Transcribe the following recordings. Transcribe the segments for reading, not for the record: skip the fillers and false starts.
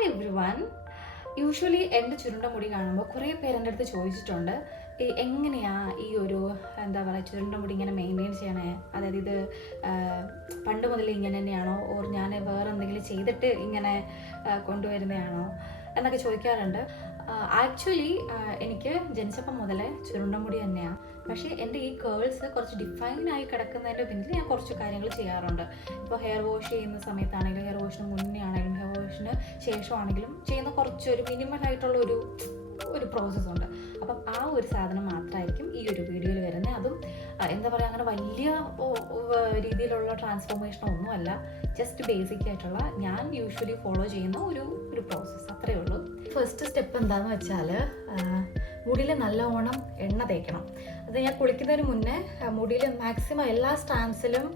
Hi every one. Usually എൻ്റെ ചുരുണ്ട മുടി കാണുമ്പോൾ കുറേ പേര് എൻ്റെ അടുത്ത് ചോദിച്ചിട്ടുണ്ട് എങ്ങനെയാണ് ഈ ഒരു എന്താ പറയുക ചുരുണ്ട മുടി ഇങ്ങനെ മെയിൻറ്റെയിൻ ചെയ്യണേ, അതായത് ഇത് പണ്ട് മുതലേ ഇങ്ങനെ തന്നെയാണോ ഓർ ഞാൻ വേറെ എന്തെങ്കിലും ചെയ്തിട്ട് ഇങ്ങനെ കൊണ്ടുവരുന്നതാണോ എന്നൊക്കെ ചോദിക്കാറുണ്ട്. ആക്ച്വലി എനിക്ക് ജനിച്ചപ്പം മുതലേ ചുരുണ്ട മുടി തന്നെയാണ്. പക്ഷേ എൻ്റെ ഈ കേൾസ് കുറച്ച് ഡിഫൈനായി കിടക്കുന്നതിൻ്റെ പിന്നിൽ ഞാൻ കുറച്ച് കാര്യങ്ങൾ ചെയ്യാറുണ്ട്. ഇപ്പോൾ ഹെയർ വാഷ് ചെയ്യുന്ന സമയത്താണെങ്കിലും ഹെയർ വാഷിന് മുന്നേ ആണെങ്കിലും ഹെയർ വാഷിന് ശേഷമാണെങ്കിലും ചെയ്യുന്ന കുറച്ചൊരു മിനിമലായിട്ടുള്ള ഒരു പ്രോസസ്സുണ്ട്. അപ്പം ആ ഒരു സാധനം മാത്രമായിരിക്കും ഈ ഒരു വീഡിയോയിൽ വരുന്നത്. അതും എന്താ പറയുക, അങ്ങനെ വലിയ രീതിയിലുള്ള ട്രാൻസ്ഫോർമേഷൻ ഒന്നുമല്ല, ജസ്റ്റ് ബേസിക് ആയിട്ടുള്ള ഞാൻ യൂഷ്വലി ഫോളോ ചെയ്യുന്ന ഒരു പ്രോസസ്സ്, അത്രയേ ഉള്ളൂ. ഫസ്റ്റ് സ്റ്റെപ്പ് എന്താണെന്ന് വെച്ചാൽ മുടിയിൽ നല്ലവണ്ണം എണ്ണ തേക്കണം. അത് ഞാൻ കുളിക്കുന്നതിന് മുന്നേ മുടിയിൽ മാക്സിമം എല്ലാ സ്റ്റാൻസിലും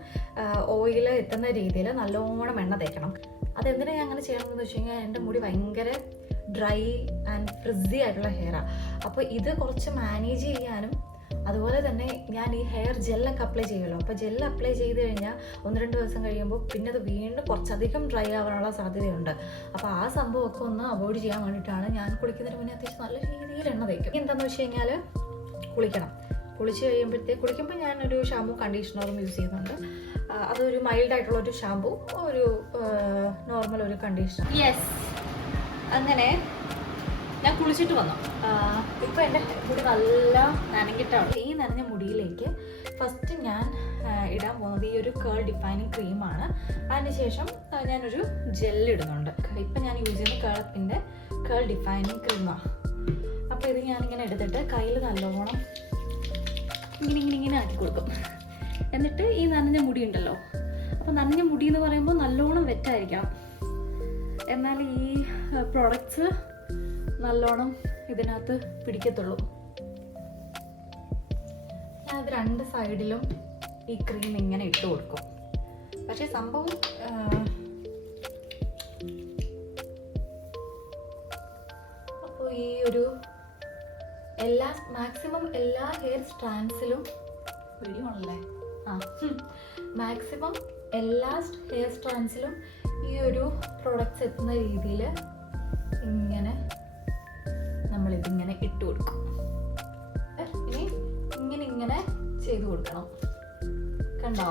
ഓയിൽ എത്തുന്ന രീതിയിൽ നല്ലവണ്ണം എണ്ണ തേക്കണം. അതെന്തിനാണ് ഞാൻ അങ്ങനെ ചെയ്യണമെന്ന് വെച്ച് കഴിഞ്ഞാൽ എൻ്റെ മുടി ഭയങ്കര ഡ്രൈ ആൻഡ് ഫ്രിസി ആയിട്ടുള്ള ഹെയറാണ്. അപ്പോൾ ഇത് കുറച്ച് മാനേജ് ചെയ്യാനും അതുപോലെ തന്നെ ഞാൻ ഈ ഹെയർ ജെല്ലൊക്കെ അപ്ലൈ ചെയ്യുമല്ലോ, അപ്പോൾ ജെല്ല് അപ്ലൈ ചെയ്ത് കഴിഞ്ഞാൽ 1-2 ദിവസം കഴിയുമ്പോൾ പിന്നെ അത് വീണ്ടും കുറച്ചധികം ഡ്രൈ ആവാനുള്ള സാധ്യതയുണ്ട്. അപ്പോൾ ആ സംഭവമൊക്കെ ഒന്ന് അവോയ്ഡ് ചെയ്യാൻ വേണ്ടിയിട്ടാണ് ഞാൻ കുളിക്കുന്നതിന് മുന്നേ അത്യാവശ്യം നല്ല രീതിയിൽ എണ്ണ തേക്കും. എന്താണെന്ന് വെച്ച് കഴിഞ്ഞാൽ കുളിക്കുമ്പോൾ ഞാനൊരു ഷാമ്പു കണ്ടീഷണറും യൂസ് ചെയ്യുന്നുണ്ട്. അതൊരു മൈൽഡായിട്ടുള്ളൊരു ഷാമ്പു, ഒരു നോർമൽ ഒരു കണ്ടീഷണർ. യെസ്, അങ്ങനെ ഞാൻ കുളിച്ചിട്ട് വന്നു. ഇപ്പോൾ എൻ്റെ മുടി നല്ല നനഞ്ഞിട്ടാണ്. ഈ നനഞ്ഞ മുടിയിലേക്ക് ഫസ്റ്റ് ഞാൻ ഇടാൻ പോകുന്നത് ഈ ഒരു കേൾ ഡിഫൈനിങ് ക്രീമാണ്. അതിനുശേഷം ഞാനൊരു ജെല്ലിടുന്നുണ്ട്. ഇപ്പം ഞാൻ യൂസ് ചെയ്യുന്ന കേളപ്പിൻ്റെ കേൾ ഡിഫൈനിങ് ക്രീമാണ്. അപ്പോൾ ഇത് ഞാനിങ്ങനെ എടുത്തിട്ട് കയ്യിൽ നല്ലോണം ഇങ്ങനെ ആക്കി കൊടുക്കും. എന്നിട്ട് ഈ നനഞ്ഞ മുടി ഉണ്ടല്ലോ, അപ്പോൾ നനഞ്ഞ മുടി എന്ന് പറയുമ്പോൾ നല്ലോണം വെറ്റായിരിക്കണം, എന്നാൽ ഈ പ്രോഡക്റ്റ്സ് നല്ലോണം ഇതിനകത്ത് പിടിക്കത്തുള്ളൂ. ഞാനത് 2 സൈഡിലും ഈ ക്രീം ഇങ്ങനെ ഇട്ട് കൊടുക്കും. പക്ഷേ സംഭവം അപ്പോൾ ഈ ഒരു മാക്സിമം എല്ലാ ഹെയർ സ്ട്രാൻഡ്സിലും വീഡിയോണല്ലേ മാക്സിമം എല്ലാ ഹെയർ സ്ട്രാൻഡ്സിലും ഈ ഒരു പ്രോഡക്റ്റ്സ് എത്തുന്ന രീതിയിൽ ഇങ്ങനെ നമ്മളിതിങ്ങനെ ഇട്ട് കൊടുക്കും. ഇനി ഇങ്ങനെ ചെയ്ത് കൊടുക്കണം. കണ്ടോ?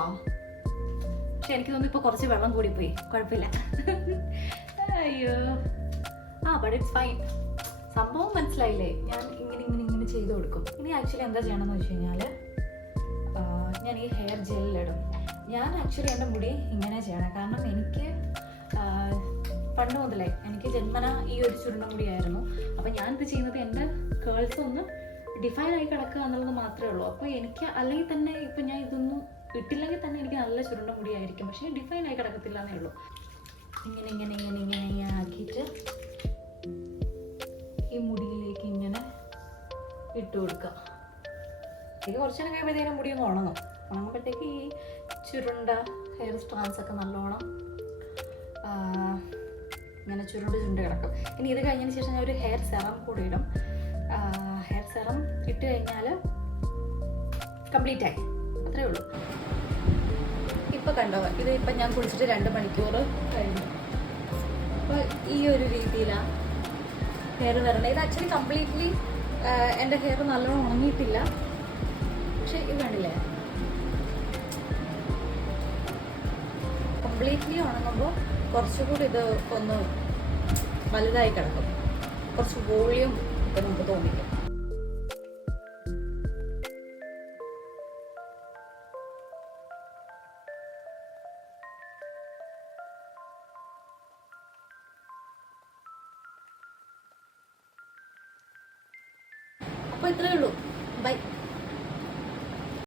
പക്ഷെ എനിക്ക് തോന്നുന്നു ഇപ്പോൾ കുറച്ച് വെള്ളം കൂടിപ്പോയി, കുഴപ്പമില്ല. അയ്യോ, ബട്ട് ഇറ്റ്സ് ഫൈൻ. സംഭവം മനസ്സിലായില്ലേ? ഞാൻ ഇങ്ങനെ ചെയ്ത് കൊടുക്കും. ഇനി ആക്ച്വലി എന്താ ചെയ്യണമെന്ന് വെച്ച് കഴിഞ്ഞാൽ ഞാൻ ഈ ഹെയർ ജെല്ലിടും. ഞാൻ ആക്ച്വലി എൻ്റെ മുടി ഇങ്ങനെ ചെയ്യണം, കാരണം എനിക്ക് പണ്ട് മുതലേ എനിക്ക് ജന്മന ഈ ഒരു ചുരുണ്ട മുടിയായിരുന്നു. അപ്പോൾ ഞാനിത് ചെയ്യുന്നത് എൻ്റെ കേൾസ് ഒന്ന് ഡിഫൈൻ ആയി കിടക്കുക എന്നുള്ളത് മാത്രമേ ഉള്ളൂ. അപ്പോൾ എനിക്ക് അല്ലെങ്കിൽ തന്നെ ഇപ്പം ഞാൻ ഇതൊന്നും ഇട്ടില്ലെങ്കിൽ തന്നെ എനിക്ക് നല്ല ചുരുണ്ട മുടിയായിരിക്കും, പക്ഷേ ഡിഫൈൻ ആയി കിടക്കത്തില്ല എന്നേ ഉള്ളൂ. ഇങ്ങനെ ആക്കിയിട്ട് ഈ മുടിയിലേക്ക് ഇങ്ങനെ ഇട്ട് കൊടുക്കുക. ഇത് കുറച്ച് നേരം കഴിയുമ്പോഴത്തേനും മുടി ഒന്ന് ഉണങ്ങുമ്പോഴത്തേക്ക് ഈ ചുരുണ്ട ഹെയർ സ്ട്രാൻഡ്സ് ഒക്കെ നല്ലോണം ഇങ്ങനെ ചുരുണ്ട് കിടക്കും. ഇനി ഇത് കഴിഞ്ഞതിന് ശേഷം ഞാൻ ഒരു ഹെയർ സെറം കൂടി ഇടും. ഹെയർ സെറം ഇട്ട് കഴിഞ്ഞാൽ കംപ്ലീറ്റ് ആയി, അത്രയേ ഉള്ളൂ. ഇപ്പോൾ കണ്ടോ, ഇത് ഇപ്പം ഞാൻ കുളിച്ചിട്ട് 2 മണിക്കൂർ കഴിഞ്ഞു. അപ്പോൾ ഈ ഒരു രീതിയിലാണ് ഹെയർ വരണത്. ഇത് ആക്ച്വലി കംപ്ലീറ്റ്ലി എൻ്റെ ഹെയർ നല്ലോണം ഉണങ്ങിയിട്ടില്ല, പക്ഷെ ഇത് കണ്ടില്ലേ, കംപ്ലീറ്റ്ലി ഉണങ്ങുമ്പോൾ കുറച്ചുകൂടി ഇത് ഒന്ന് വലുതായി കിടക്കും, കുറച്ച് വോളിയം ഒക്കെ നമുക്ക് തോന്നിക്കും. അപ്പോൾ ഇത്രയേ ഉള്ളൂ.